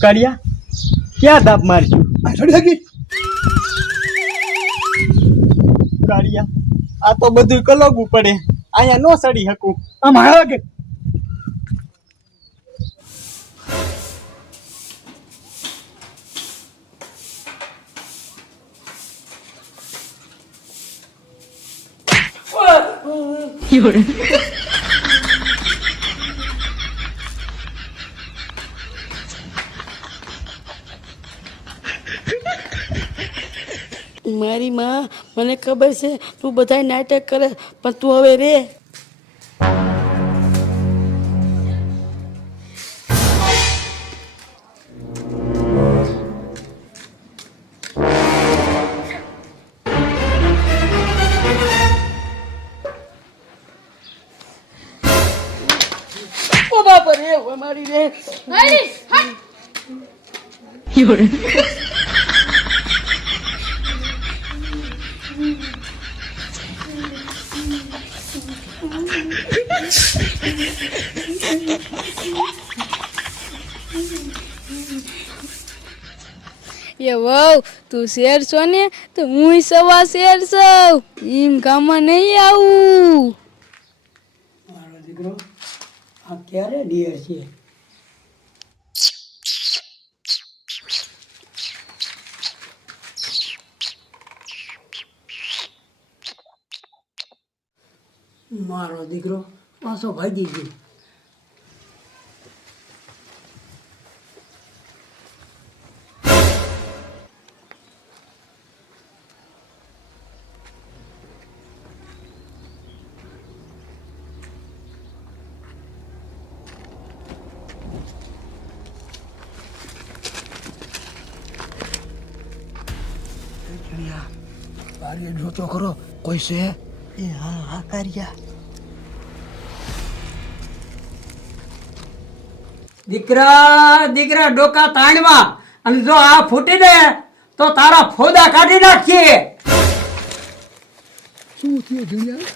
કાળિયા ક્યાં દાબ મારજો આ છોડી હકી કાળિયા આ તો બધું કલોગવું પડે અહીંયા નો સડી શકું આમ હાવા કે મારી માં મને ખબર છે તું બધા નાટક કરે પણ તું હવે રે ઓ બાપા રે ઓ મારી રે એ વહુ તું શેર છો ને તો હું સવા શેર છું એમ ગામમાં નહીં આવું મારો દીકરો આ ક્યારે ડિયર છે મારો દીકરો પાછો ભાગી ગયો બારી જોતો ખરો કોઈ છે એ હા હા કારિયા દીકરા દીકરા ડોકા તાણવા અને જો આ ફૂટી દે તો તારા ફોદા કાઢી નાખીએ શું થયું જુનિયા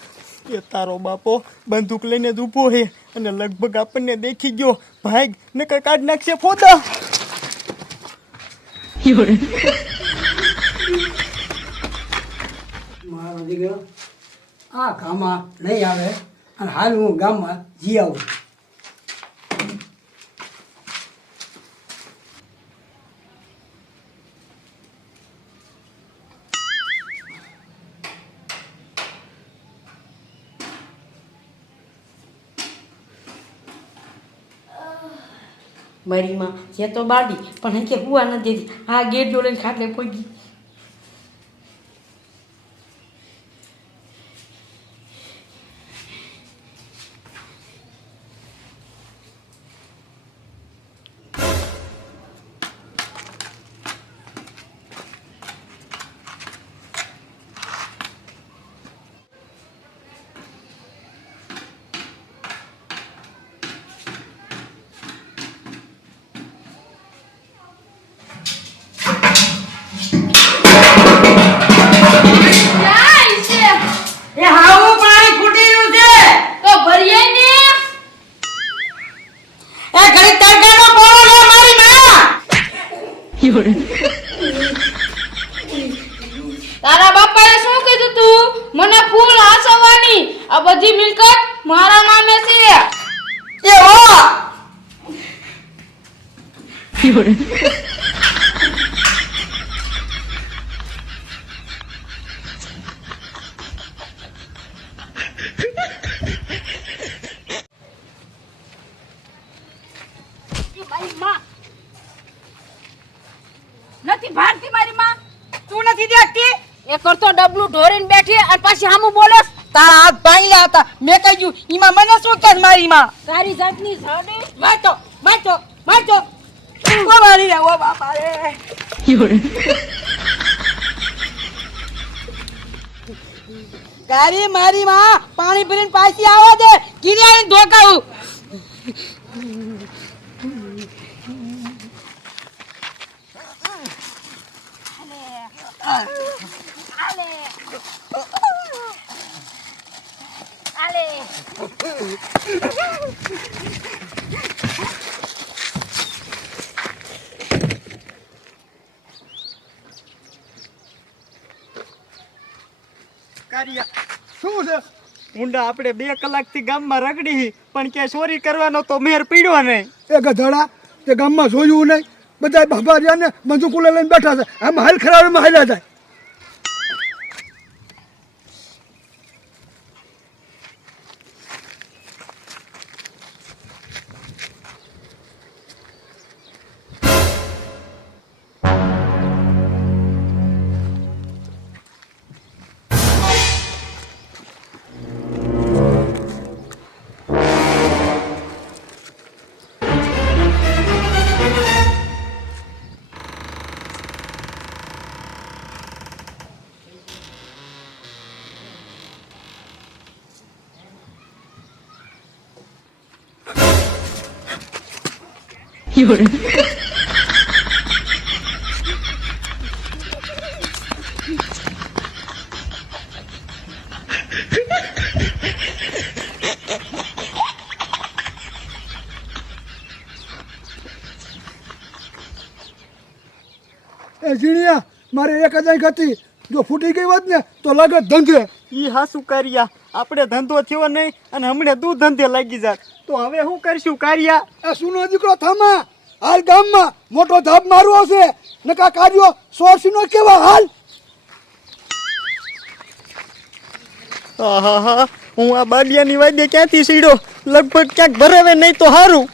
એ તારો બાપો બંદૂક લઈને જ ઊભો હે અને લગભગ આપણને દેખી ગયો ભાગ નકર કાઢ નાખશે ફોદા મારો દીકરો આ ગામમાં નહીં આવે અને હાલ હું ગામમાં જી આવું મારી માં છે તો બાડી પણ કે હુવા ન દેતી આ ગેટ જોડે ખાટલે પગી તારા બાપાએ શું કીધું તું મને ફૂલ હાસવાની આ બધી મિલકત મારા નામે છે એ હો મારી માં નથી ભારતી મારી માં તું નથી દેખતી એ કરતો ડબલું ઢોરીને બેઠી અને પછી હામું બોલસ તારા હાથ ભાંગલા હતા મેં કહ્યું ઈમાં મને શું કે મારી માં તારી જાતની ઝાડી મારતો ઓ મારી રે ઓ બાપા રે ગારી મારી માં પાણી પીને પાછી આવવા દે કિરિયાને ધોકાવું કારિયા શું છે ઊંડા આપણે 2 કલાકથી ગામમાં રગડી પણ ક્યાંય ચોરી કરવાનો તો મેર પીડ્યો નહીં. એ ગધાડા તે ગામમાં જોયું નહીં, બધા બાબા રહ્યા ને બંદૂકુલે લઈને બેઠા છે. આમાં હાલ ખરાબમાં હાલ્યા જાય. એ ઝીણિયા મારે એક હજાર હતી, જો ફૂટી ગઈ હોત ને તો લાગે ધંધે. ઈ હાસુ કારિયા આપણે ધંધો થયો નહીં અને હમણાં તું ધંધે લાગી જાત તો હવે શું કરશું કારિયા? એ સુનો દીકરો થામા, હાલ ગામમાં મોટો ધાપ મારવો છે, નકા કાર્યો સોરસીનો કેવા હાલ. આહાહા, હું આ બાડિયાની વાદ્ય ક્યાંથી સીડ્યો? લગભગ ક્યાંક ભરાવે નહીં તો સારું.